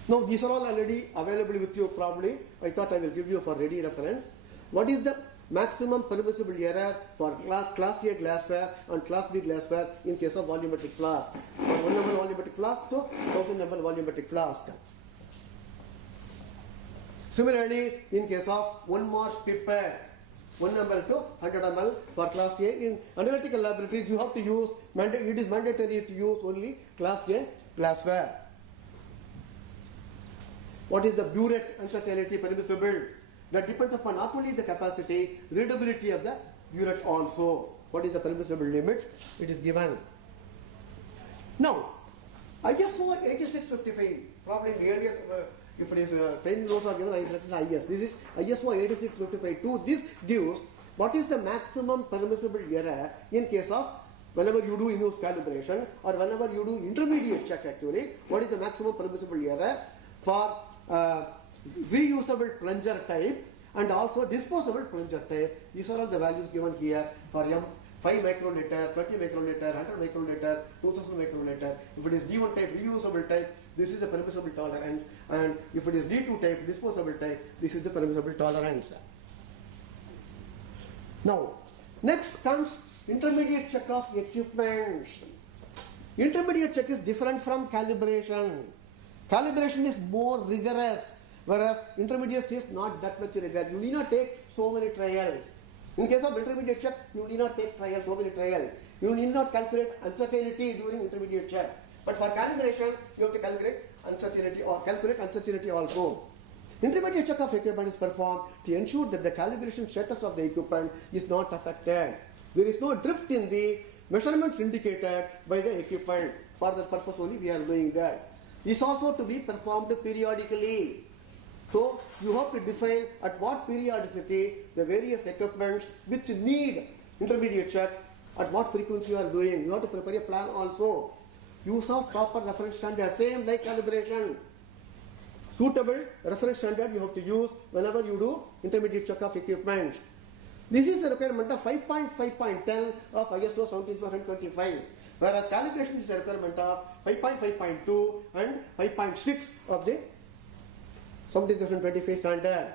Now these are all already available with you probably. I thought I will give you for ready reference. What is the maximum permissible error for class A glassware and class B glassware in case of volumetric flask? From 1 ml volumetric flask to 1000 ml volumetric flask. Similarly, in case of 1 mark pipette, 1 ml to 100 ml for class A. In analytical laboratories, you have to use, it is mandatory to use only class A glassware. What is the burette uncertainty permissible? That depends upon not only the capacity, readability of the burette also. What is the permissible limit? It is given. Now, ISO 8655, probably in the earlier, if it is training notes are given, I is written IS. This is ISO 8655. This gives what is the maximum permissible error in case of whenever you do in-use calibration or whenever you do intermediate check actually. What is the maximum permissible error for reusable plunger type and also disposable plunger type? These are all the values given here for 5 microliter, 20 microliter, 100 microliter, 2000 microliter. If it is D1 type, reusable type, this is the permissible tolerance, and if it is D2 type, disposable type, this is the permissible tolerance. Now, next comes intermediate check of equipment. Intermediate check is different from calibration. Calibration is more rigorous, whereas intermediate is not that much rigorous. You need not take so many trials. In case of intermediate check, you need not take trials, so many trials. You need not calculate uncertainty during intermediate check. But for calibration, you have to calculate uncertainty or calculate uncertainty also. Intermediate check of equipment is performed to ensure that the calibration status of the equipment is not affected. There is no drift in the measurements indicated by the equipment. For that purpose only we are doing that. This also to be performed periodically. So you have to define at what periodicity the various equipments which need intermediate check, at what frequency you are doing. You have to prepare a plan also. Use of proper reference standard, same like calibration. Suitable reference standard you have to use whenever you do intermediate check of equipment. This is a requirement of 5.5.10 of ISO 17025, whereas calibration is a requirement of 5.5.2 and 5.6 of the 17025 standard.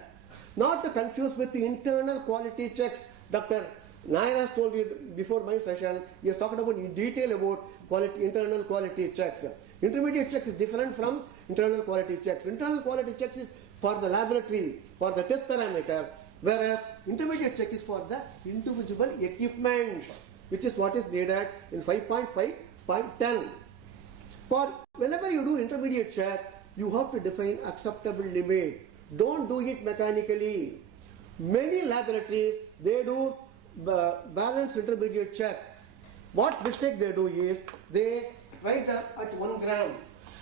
Not to confuse with the internal quality checks. Dr. Nair has told you before my session, he has talked about in detail about internal quality checks. Intermediate check is different from internal quality checks. Internal quality checks is for the laboratory, for the test parameter, whereas intermediate check is for the individual equipment, which is what is needed in 5.5.10. For whenever you do intermediate check, you have to define acceptable limit. Don't do it mechanically. Many laboratories, they do balance intermediate check. What mistake they do is, they write that at 1 gram.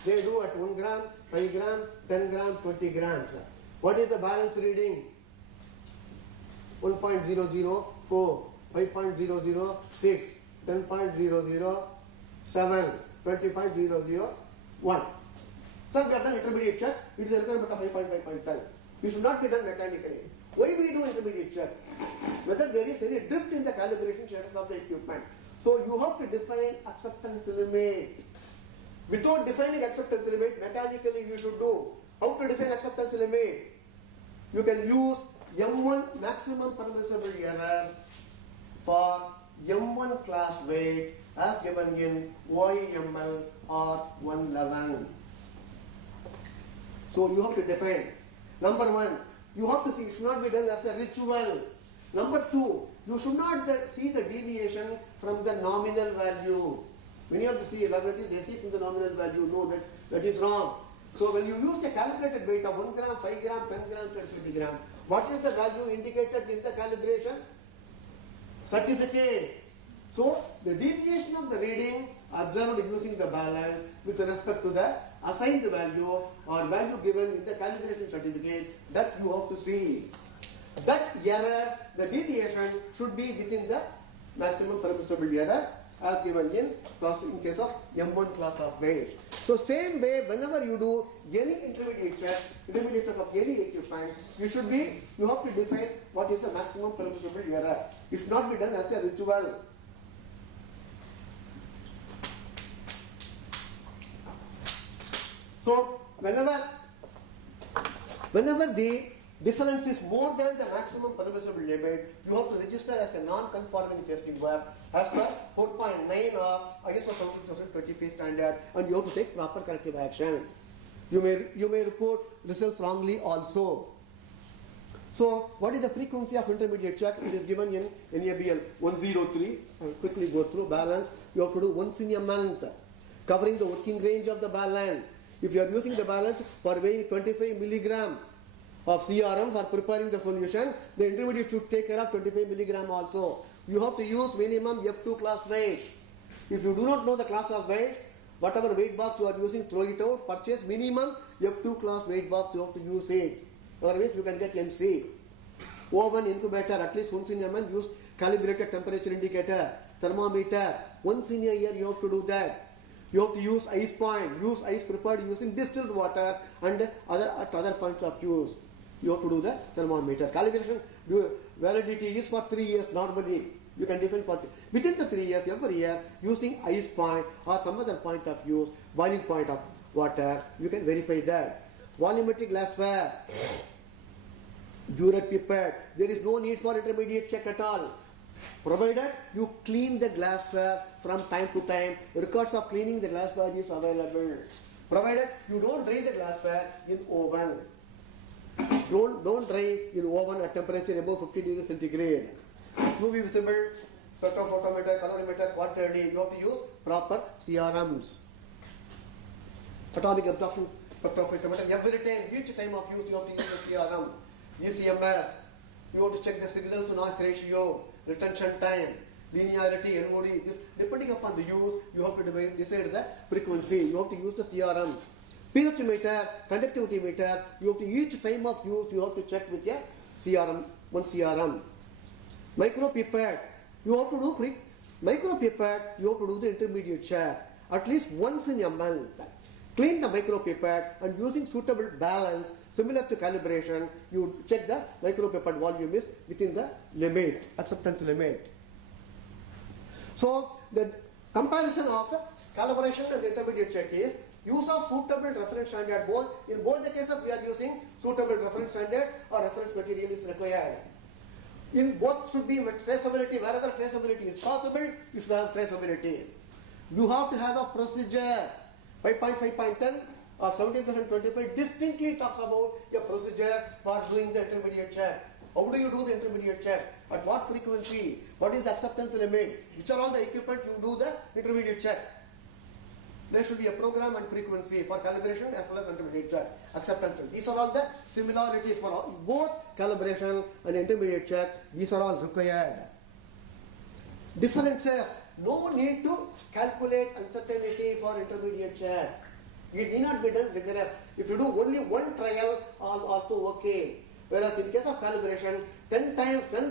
They do at 1 gram, 5 gram, 10 gram, 20 grams. What is the balance reading? 1.004, 5.006, 10.007, 20.001. So we have done intermediate check. It is a requirement of 5.5.10. It should not be done mechanically. Why we do intermediate check? Whether there is any drift in the calibration status of the equipment. So you have to define acceptance limit. Without defining acceptance limit, mechanically you should do. How to define acceptance limit? You can use M1 maximum permissible error for M1 class weight as given in OIML or 111. So you have to define. Number 1, you have to see it should not be done as a ritual. Number 2, you should not see the deviation from the nominal value. Many of the CA laboratories, they see from the nominal value. No, that is wrong. So when you use a calibrated weight of 1 gram, 5 gram, 10 grams and 20 grams, what is the value indicated in the calibration certificate? So the deviation of the reading observed using the balance with respect to the assigned value or value given in the calibration certificate, that you have to see. That error, the deviation should be within the maximum permissible error as given in case of M1 class of weight. So same way, whenever you do any intermediate check of any equipment, you have to define what is the maximum permissible error. It should not be done as a ritual. So whenever the difference is more than the maximum permissible limit, you have to register as a non-conforming testing work as per 4.9 of ISO 17025 standard, and you have to take proper corrective action. You may report results wrongly also. So what is the frequency of intermediate check? It is given in NABL 103. I will quickly go through. Balance, you have to do once in a month, covering the working range of the balance. If you are using the balance for weighing 25 milligram of CRM for preparing the solution, the intermediate should take care of 25 milligram also. You have to use minimum F2 class weight. If you do not know the class of weight, whatever weight box you are using, throw it out. Purchase minimum F2 class weight box, you have to use it. Otherwise you can get MC. Oven, incubator, at least once in a month, use calibrated temperature indicator, thermometer. Once in a year you have to do that. You have to use ice point, use ice prepared using distilled water and at other points of use. You have to do the thermometer. Calibration validity is for 3 years normally. You can define for within the 3 years, every year, using ice point or some other point of use, boiling point of water, you can verify that. Volumetric glassware, Durate pipette, there is no need for intermediate check at all. Provided you clean the glassware from time to time, records of cleaning the glassware is available. Provided you don't dry the glassware in oven. Don't dry in oven at temperature above 50 degrees centigrade. UV visible, spectrophotometer, colorimeter, quarterly. You have to use proper CRMs. Atomic absorption spectrophotometer. Every time, each time of use, you have to use the CRM, ECMS. You have to check the signal to noise ratio, retention time, linearity, LOD. Depending upon the use, you have to decide the frequency. You have to use the CRMs. pH meter, conductivity meter, you have to each time of use, you have to check with your CRM, one CRM. Micropipette, you have to do micropipette, you have to do the intermediate check at least once in a month. Clean the micropipette and using suitable balance, similar to calibration, you check the micropipette volume is within the limit, acceptance limit. So the comparison of calibration and intermediate check is use of suitable reference standard. In both the cases we are using suitable reference standard or reference material is required. In both should be traceability. Wherever traceability is possible, you should have traceability. You have to have a procedure. 5.5.10 or 17,025 distinctly talks about a procedure for doing the intermediate check. How do you do the intermediate check? At what frequency? What is the acceptance limit? Which are all the equipment you do the intermediate check? There should be a program and frequency for calibration as well as intermediate check. Acceptance. These are all the similarities for both calibration and intermediate check. These are all required. Differences. No need to calculate uncertainty for intermediate check. It need not be done rigorous. If you do only one trial, also okay. Whereas in case of calibration, 10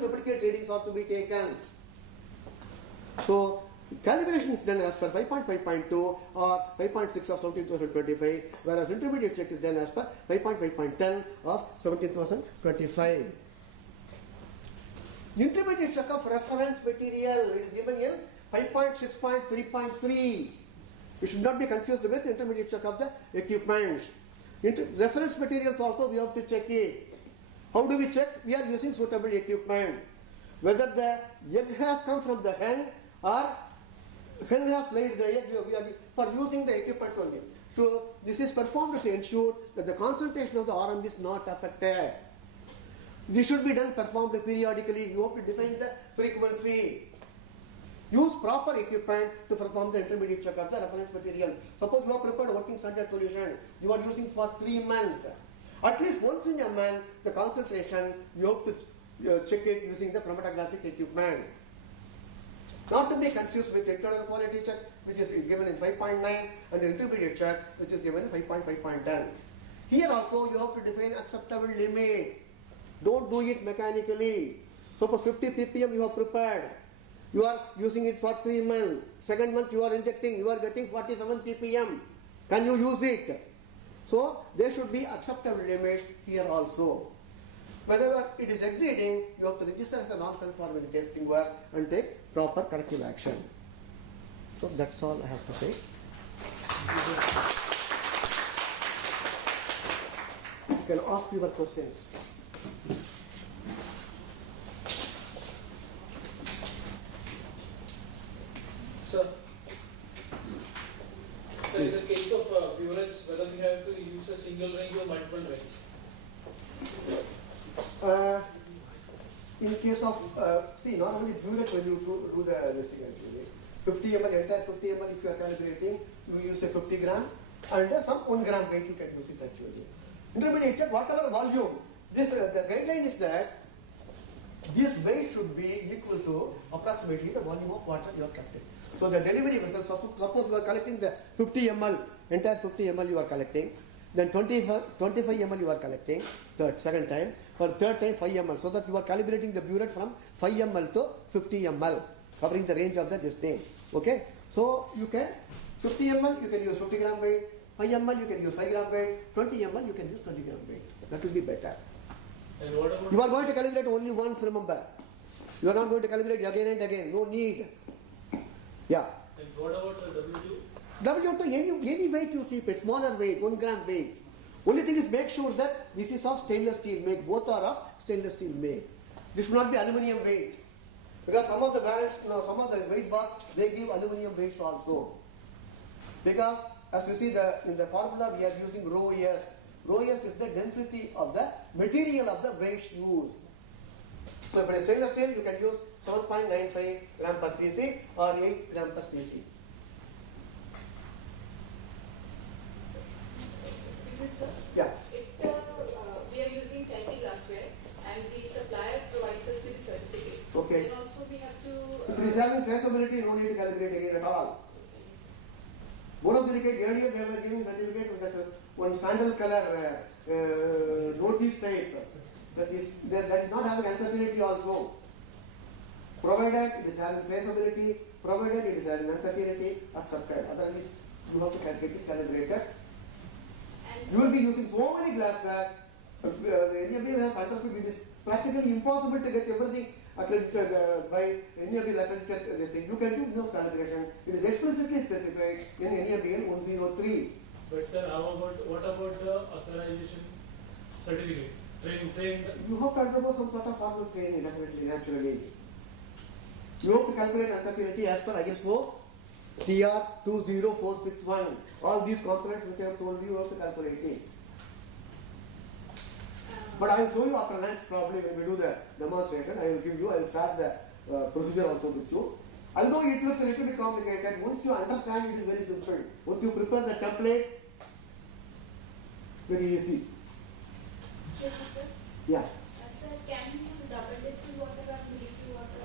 replicate readings are to be taken. So calibration is done as per 5.5.2 or 5.6 of 17,025, whereas intermediate check is done as per 5.5.10 of 17,025. Intermediate check of reference material, it is given in 5.6.3.3. You should not be confused with intermediate check of the equipment. Reference materials also we have to check it. How do we check? We are using suitable equipment. Whether the egg has come from the hen or hen has laid the egg, we are for using the equipment only. So this is performed to ensure that the concentration of the RM is not affected. This should be performed periodically. You have to define the frequency. Use proper equipment to perform the intermediate check of the reference material. Suppose you have prepared a working standard solution. You are using for 3 months. At least once in a month, the concentration, you have to check it using the chromatographic equipment. Not to be confused with internal quality check, which is given in 5.9, and the intermediate check, which is given in 5.5.10. Here also, you have to define acceptable limit. Don't do it mechanically. Suppose 50 ppm you have prepared. You are using it for 3 months. Second month you are injecting, you are getting 47 ppm. Can you use it? So there should be acceptable limit here also. Whenever it is exceeding, you have to register as a non-conforming testing work and take proper corrective action. So that's all I have to say. You can ask your questions. So in the case of burets, whether we have to use a single range or multiple range? In case of, normally burette when you do the listing actually, 50 ml, entire 50 ml if you are calibrating, you use a 50 gram and some 1 gram weight you can use it actually. Intermediate check, whatever volume, this the guideline is that this weight should be equal to approximately the volume of water you are collecting. So the delivery vessel, suppose you are collecting the 50 ml, entire 50 ml you are collecting, then 25 ml you are collecting, second time, for third time 5 ml, so that you are calibrating the burette from 5 ml to 50 ml, covering the range of this thing. Okay, so you can 50 ml you can use 50 gram weight, 5 ml you can use 5 gram weight, 20 ml you can use 20 gram weight. That will be better. And what about you are going to calibrate only once, remember. You are not going to calibrate again and again. No need. Yeah. And what about the W2? W2, any weight you keep it, smaller weight, 1 gram weight. Only thing is make sure that this is of stainless steel make. Both are of stainless steel make. This should not be aluminium weight. Because some of the brands, some of the weight bar, they give aluminium weights also. Because as you see in the formula we are using rho S. Rho S is the density of the material of the weights used. So if it is stainless steel, you can use 7.95 gram per cc or 8 gram per cc. question, sir. Yeah. If we are using tiny glassware and the supplier provides us with a certificate, Okay. then also we have to. If it is having traceability, no need to calibrate again at all. Borosilicate, earlier they were giving certificate with that one sandal color notice type. That is not having uncertainty also. Provided it is having traceability, provided it is having uncertainty, accepted. Otherwise, you have to get it calibrated. You will be using so many glassware. Anybody has certificate, it is practically impossible to get everything accredited by any of the accredited listing. You can do no calibration. It is explicitly specified in NABL 103. But sir, what about the authorization certificate? Training. You have to undergo some sort of formal training, definitely, naturally. You have to calculate uncertainty as per ISO TR 20461. All these components which I have told you, you have to calculate it. But I will show you after lunch probably when we do the demonstration. I will start the procedure also with you. Although it looks a little bit complicated, once you understand it is very simple. Once you prepare the template, very easy. Excuse me, sir. Yeah. Sir, can you use double distilled water or bleached water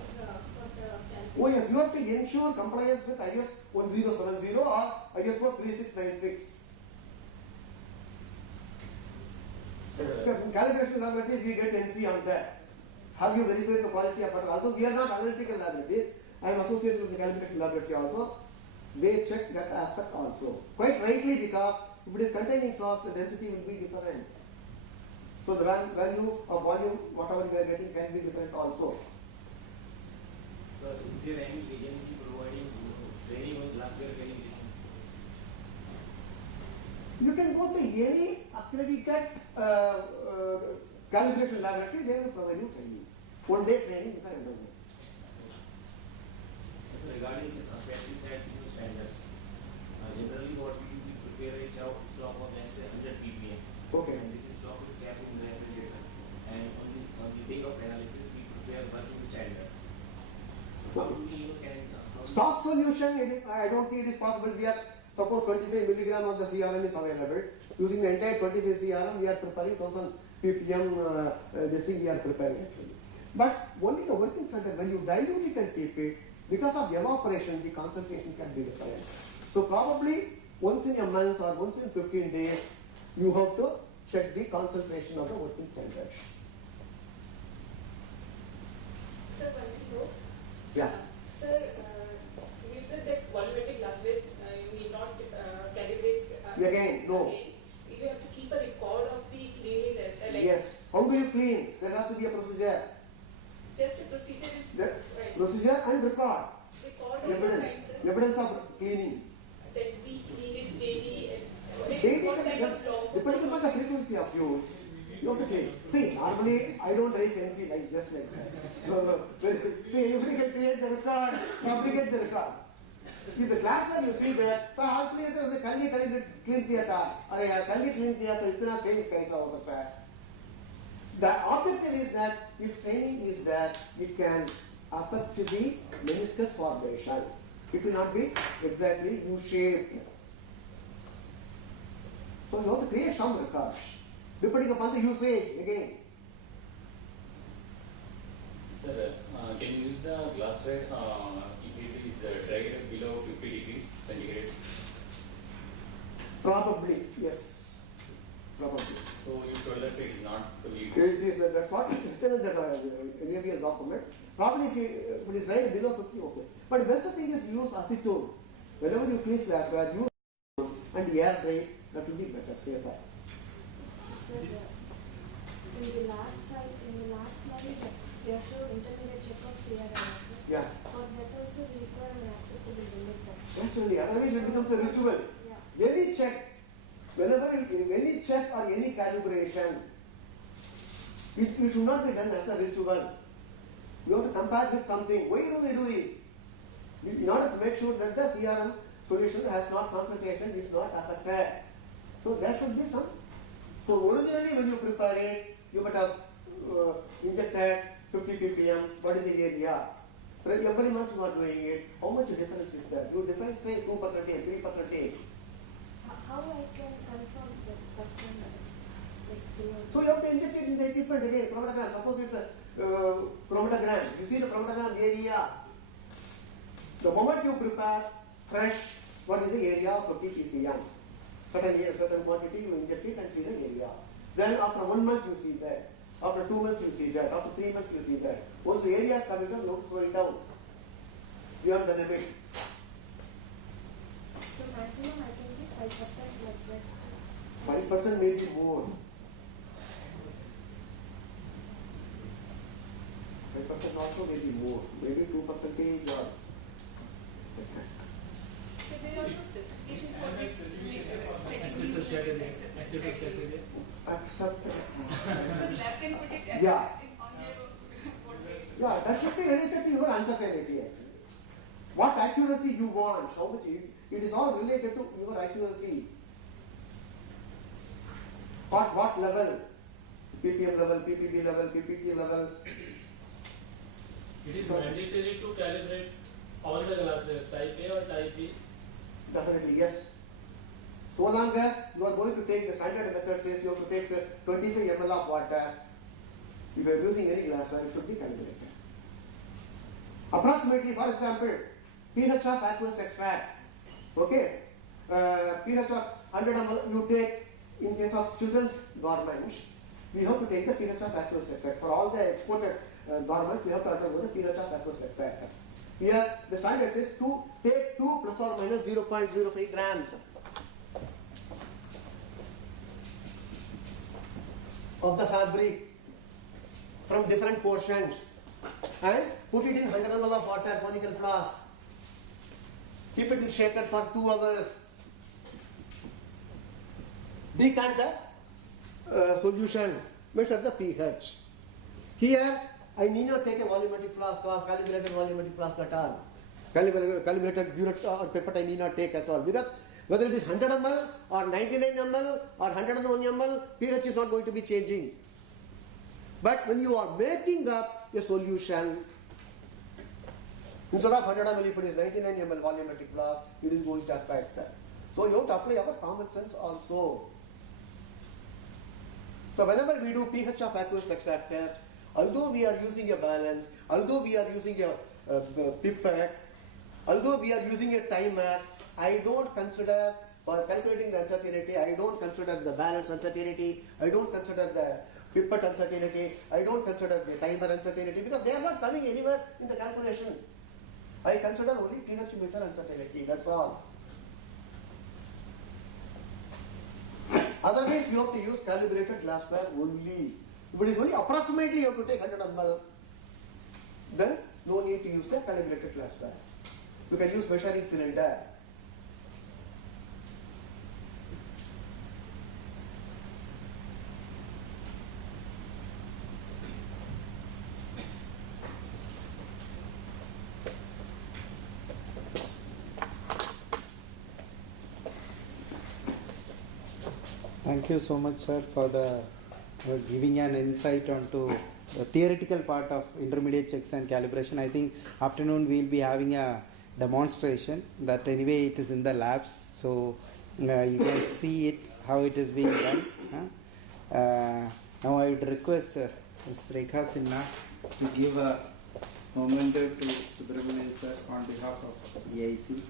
for the calculation? Oh yes, you have to ensure compliance with IS 1070 or ISO 3696. Because in calibration laboratories, we get NC on that. Have you verified the quality of water? Although we are not analytical laboratories, I am associated with the calibration laboratory also. They check that aspect also. Quite rightly, because if it is containing salt, the density will be different. So the value of volume, whatever we are getting, can be different also. Sir, is there any agency providing training on glassware calibration? You can go to any accredited calibration laboratory, they will provide you training. 1 day training you can undergo. So regarding this pesticide standards, generally what we prepare is stock of let's say 100 ppm. Okay. And this stock is kept in the refrigerator. And on the day of analysis, we prepare working standards. So how do we Stock solution, I don't think it is possible. We are, suppose 25 milligram of the CRM is available. Using the entire 25 CRM, we are preparing 1000 ppm, this thing we are preparing actually. But only the working standard, when you dilute it and keep it, because of evaporation, the concentration can be different. So probably once in a month or once in 15 days, you have to check the concentration of the working standard. Sir, one thing more. Yeah. Sir, you said that volumetric glassware you need not calibrate. Again, no. Again. You have to keep a record of the cleanliness. Like Yes. How do you clean? There has to be a procedure. Just a procedure is The right. procedure and record. Record of Evidence. right, sir. Evidence of cleaning. That we clean it daily. Daily, What kind of log? depending upon the frequency of use, you have to clean. See, normally I don't raise NC like just like that. See, everybody can create the record, fabricate the record. If the glassware you see that, तो हाथ में तो उसने कल ही clean किया था, अरे यार कल ही clean किया तो इतना clean कैसा हो सकता है? The objective is that if training is that it can affect the meniscus formation. It will not be exactly U-shaped. So you have to create some records depending upon the usage again. Sir, can you use the glassware if it is dried below 50 degrees centigrade? Probably, yes. Probably. So you told that it is not to be. It is, that's what it tells that NABL document. Probably if it is dried below 50, okay. But the best thing is use acetone. Whenever you clean glassware, use acetone and air dry, that will be better, safer. Sir, in the last slide, they are showing intermediate check of CRM, sir. Yeah. For that also we require an acceptable limit. Actually, otherwise it becomes a ritual. Yeah. Any check, whenever any check or any calibration, it should not be done as a ritual. You have to compare with something. Why do we do it? In order to make sure that the CRM solution has not concentration, is not affected. So there should be some. So originally when you prepare it, you might have injected 50 ppm. What is the area? Every month you are doing it. How much difference is there? You define say 2% and 3%. how I can confirm the percent like throughout? So you have to inject it in the equipment again, chromatogram. Suppose it's a chromatogram. You see the chromatogram area. The moment you prepare fresh, what is the area of 50 ppm? Certain quantity you inject it and see the area. Then after 1 month you see that. After 2 months you see that. After 3 months you see that. Once the area is coming down, don't throw it down. Beyond the limit. So maximum I can get 5% like that. 5% may be more. 5% also may be more. Maybe 2% or. So there are no specifications for this Acceptable strategy. Acceptable strategy. Accept. Because lab can put it Yeah. on their own. Yeah, that should be related to your uncertainty actually. What accuracy you want, how much it is all related to your accuracy. What level? ppm level, ppb level, ppt level. It is mandatory to calibrate all the glasses, type A or type B. Definitely yes. So long as you are going to take the standard method says you have to take 25 ml of water. If you are using any glassware, it should be calibrated. Approximately, for example, pH of aqueous extract. Okay, pH of 100 ml you take in case of children's garments. We have to take the pH of aqueous extract. For all the exported garments, we have to undergo the pH of aqueous extract. Here, the standard says to take 2 plus or minus 0.05 grams of the fabric from different portions and put it in 100 ml of water, conical flask. Keep it in shaker for 2 hours. Decant the solution. Measure the pH. Here, I need not take a volumetric flask or calibrated volumetric flask at all. Calibrated unit or pipette I need not take at all because whether it is 100 ml or 99 ml or 101 ml, pH is not going to be changing. But when you are making up a solution, instead of 100 ml, if it is 99 ml volumetric flask, it is going to affect that. So you have to apply our common sense also. So whenever we do pH of aqueous extract test, although we are using a balance, although we are using a pipette, although we are using a timer, I don't consider for calculating the uncertainty, I don't consider the balance uncertainty, I don't consider the pipette uncertainty, I don't consider the timer uncertainty because they are not coming anywhere in the calculation. I consider only pH meter uncertainty, that's all. Otherwise, you have to use calibrated glassware only. If it is only approximately you have to take 100 ml, then no need to use the calibrated glassware. You can use measuring cylinder. Thank you so much, sir, for the giving an insight onto the theoretical part of intermediate checks and calibration. I think afternoon we will be having a demonstration that anyway it is in the labs, so you can see it how it is being done. Now I would request Ms. Rekha Sinha to give a memento to Subramanian sir on behalf of EIC.